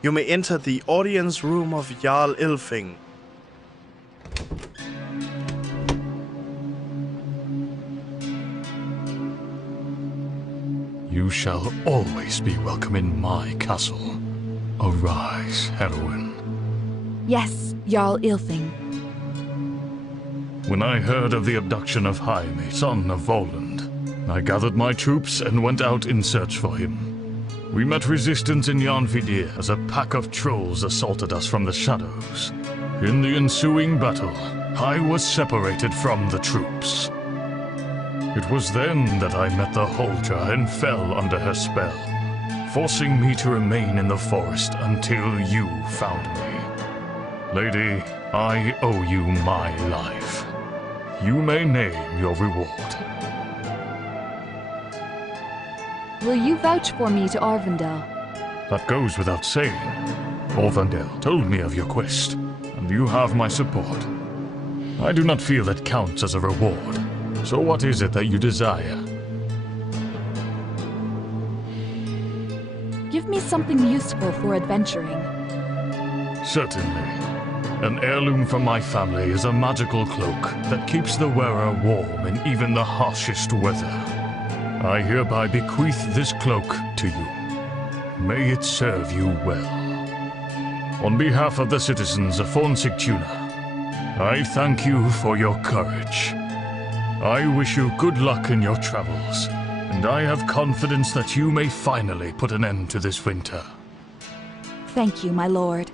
You may enter the audience room of Jarl Ilfing. You shall always be welcome in my castle. Arise, Heroine. Yes, Jarl Ilfing. When I heard of the abduction of Jaime, son of Voland, I gathered my troops and went out in search for him. We met resistance in Yarnvidir as a pack of trolls assaulted us from the shadows. In the ensuing battle, I was separated from the troops. It was then that I met the Huldra and fell under her spell, forcing me to remain in the forest until you found me. Lady, I owe you my life. You may name your reward. Will you vouch for me to Arvindel? That goes without saying. Orvandel told me of your quest, and you have my support. I do not feel that counts as a reward. So what is it that you desire? Give me something useful for adventuring. Certainly. An heirloom from my family is a magical cloak that keeps the wearer warm in even the harshest weather. I hereby bequeath this cloak to you. May it serve you well. On behalf of the citizens of Fornsigtuna, I thank you for your courage. I wish you good luck in your travels, and I have confidence that you may finally put an end to this winter. Thank you, my lord.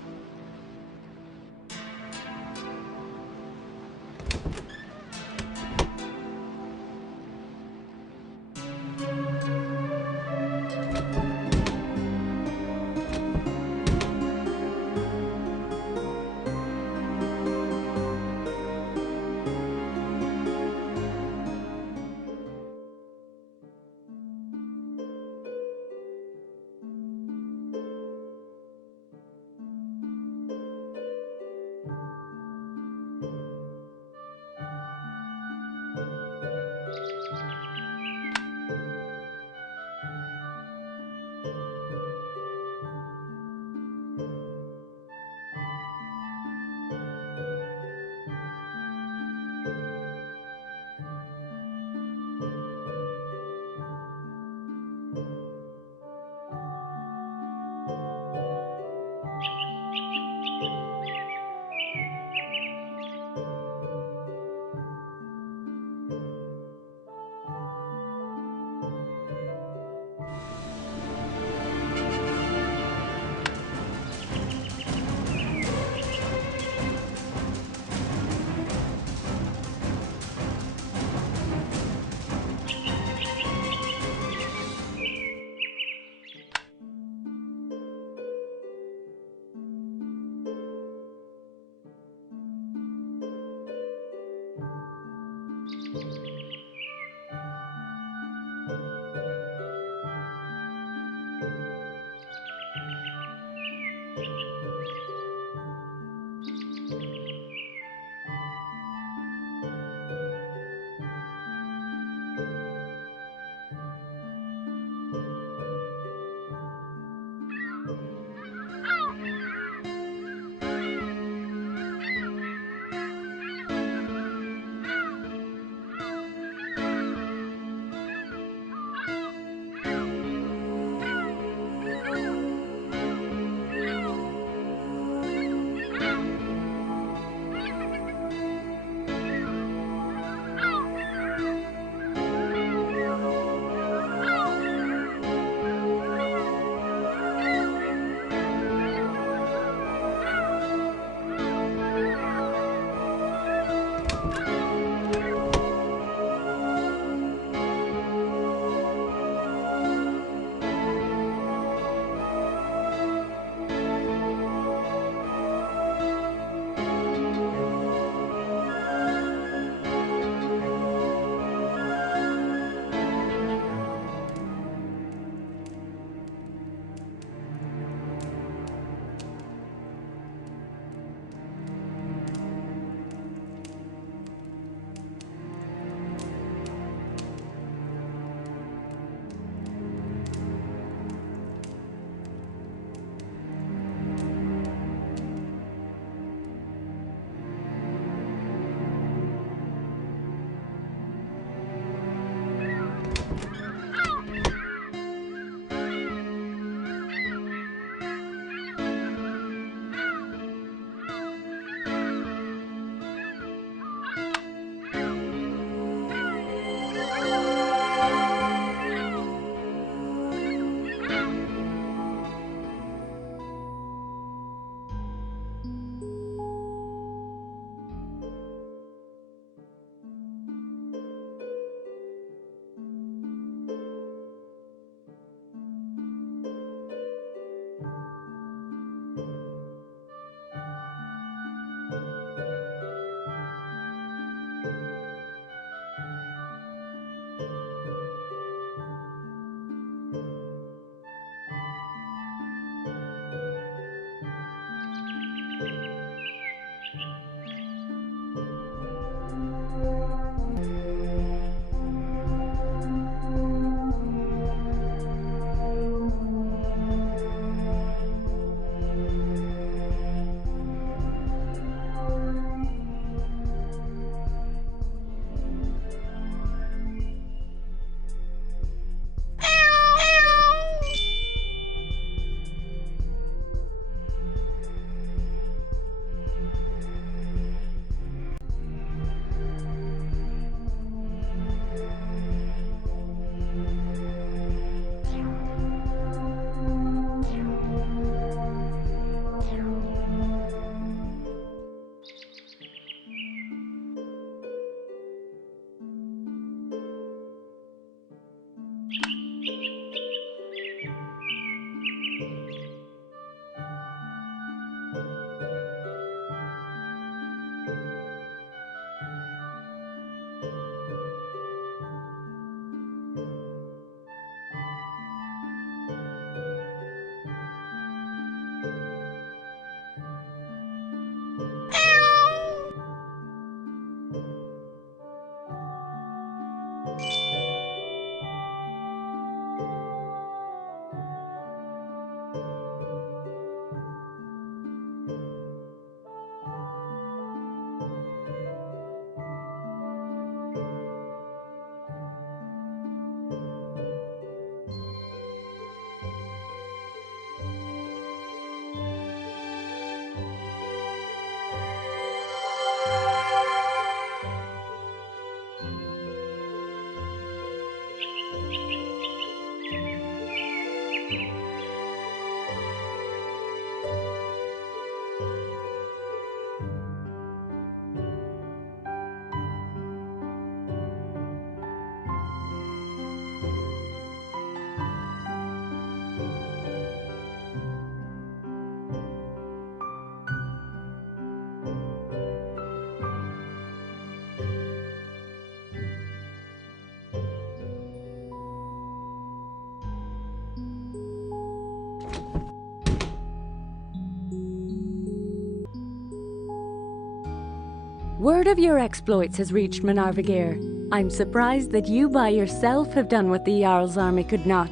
Word of your exploits has reached Manarvigir. I'm surprised that you by yourself have done what the Jarl's army could not.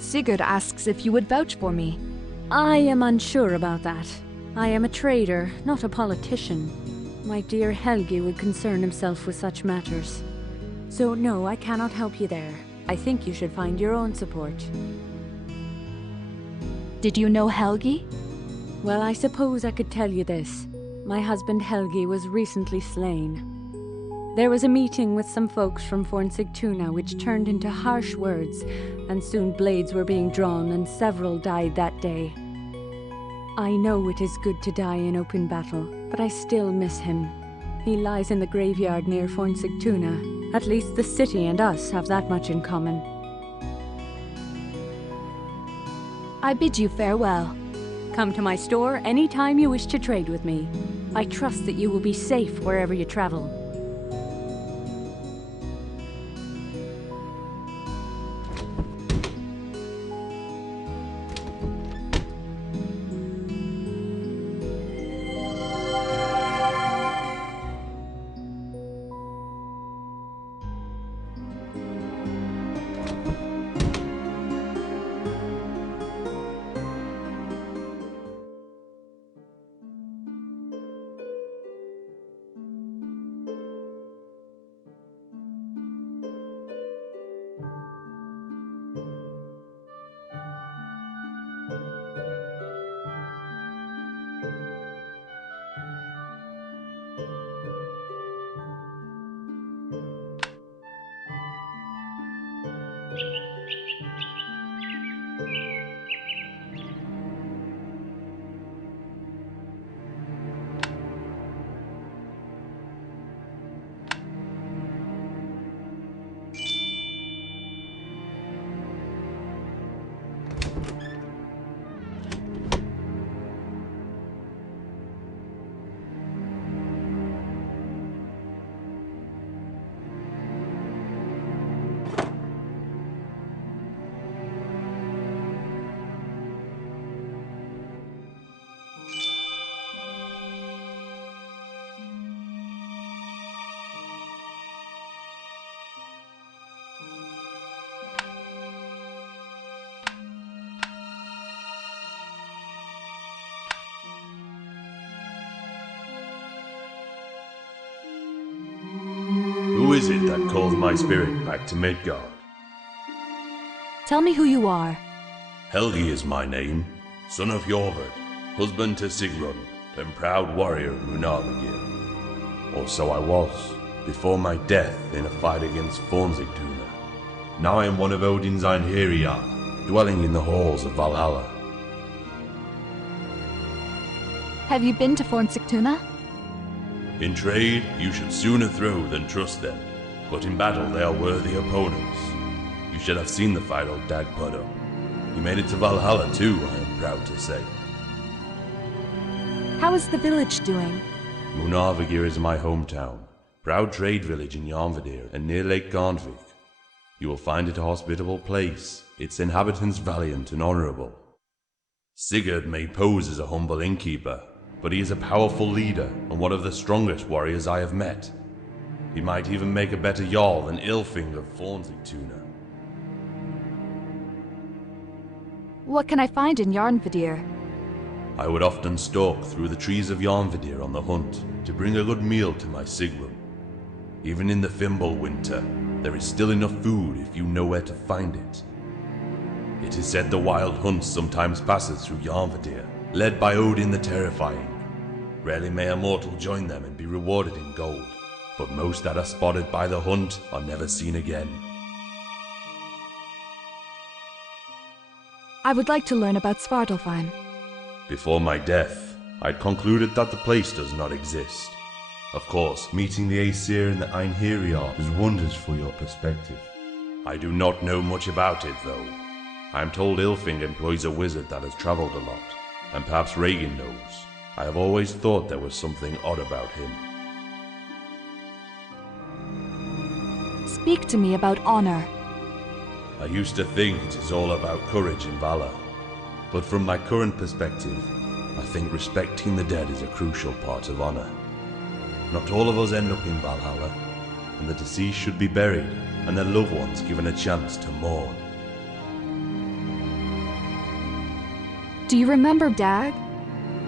Sigurd asks if you would vouch for me. I am unsure about that. I am a trader, not a politician. My dear Helgi would concern himself with such matters. So no, I cannot help you there. I think you should find your own support. Did you know Helgi? Well, I suppose I could tell you this. My husband Helgi was recently slain. There was a meeting with some folks from Fornsigtuna which turned into harsh words, and soon blades were being drawn and several died that day. I know it is good to die in open battle, but I still miss him. He lies in the graveyard near Fornsigtuna. At least the city and us have that much in common. I bid you farewell. Come to my store anytime you wish to trade with me. I trust that you will be safe wherever you travel. Who is it that calls my spirit back to Midgard? Tell me who you are. Helgi is my name, son of Jorvard, husband to Sigrun, and proud warrior of Munarvigir. Or so I was, before my death in a fight against Fornsigtuna. Now I am one of Odin's Einherjar, dwelling in the halls of Valhalla. Have you been to Fornsigtuna? In trade, you should sooner throw than trust them, but in battle they are worthy opponents. You should have seen the fight of Dagpuddle. He made it to Valhalla too, I am proud to say. How is the village doing? Munarvigir is my hometown, proud trade village in Jarnvidir and near Lake Garnvik. You will find it a hospitable place, its inhabitants valiant and honorable. Sigurd may pose as a humble innkeeper, but he is a powerful leader and one of the strongest warriors I have met. He might even make a better Jarl than Ylfing of Fornsigtuna. What can I find in Jarnvidir? I would often stalk through the trees of Jarnvidir on the hunt to bring a good meal to my Sigrun. Even in the Fimble winter, there is still enough food if you know where to find it. It is said the wild hunt sometimes passes through Jarnvidir, led by Odin the Terrifying. Rarely may a mortal join them and be rewarded in gold, but most that are spotted by the hunt are never seen again. I would like to learn about Svartalfheim. Before my death, I'd concluded that the place does not exist. Of course, meeting the Aesir and the Einherjar does wonders for your perspective. I do not know much about it, though. I am told Ylfing employs a wizard that has traveled a lot, and perhaps Regin knows. I have always thought there was something odd about him. Speak to me about honor. I used to think it is all about courage and valor, but from my current perspective, I think respecting the dead is a crucial part of honor. Not all of us end up in Valhalla, and the deceased should be buried and their loved ones given a chance to mourn. Do you remember Dag?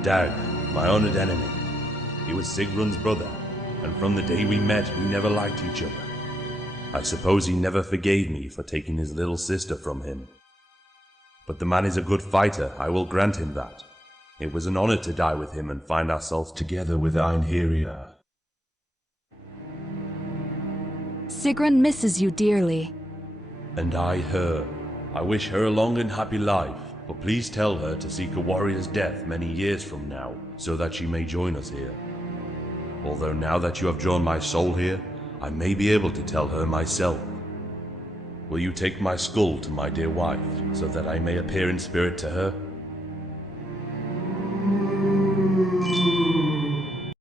Dag, my honored enemy. He was Sigrun's brother, and from the day we met, we never liked each other. I suppose he never forgave me for taking his little sister from him. But the man is a good fighter, I will grant him that. It was an honor to die with him and find ourselves together with Einherjar. Sigrun misses you dearly. And I her. I wish her a long and happy life, but please tell her to seek a warrior's death many years from now, so that she may join us here. Although now that you have drawn my soul here, I may be able to tell her myself. Will you take my skull to my dear wife, so that I may appear in spirit to her?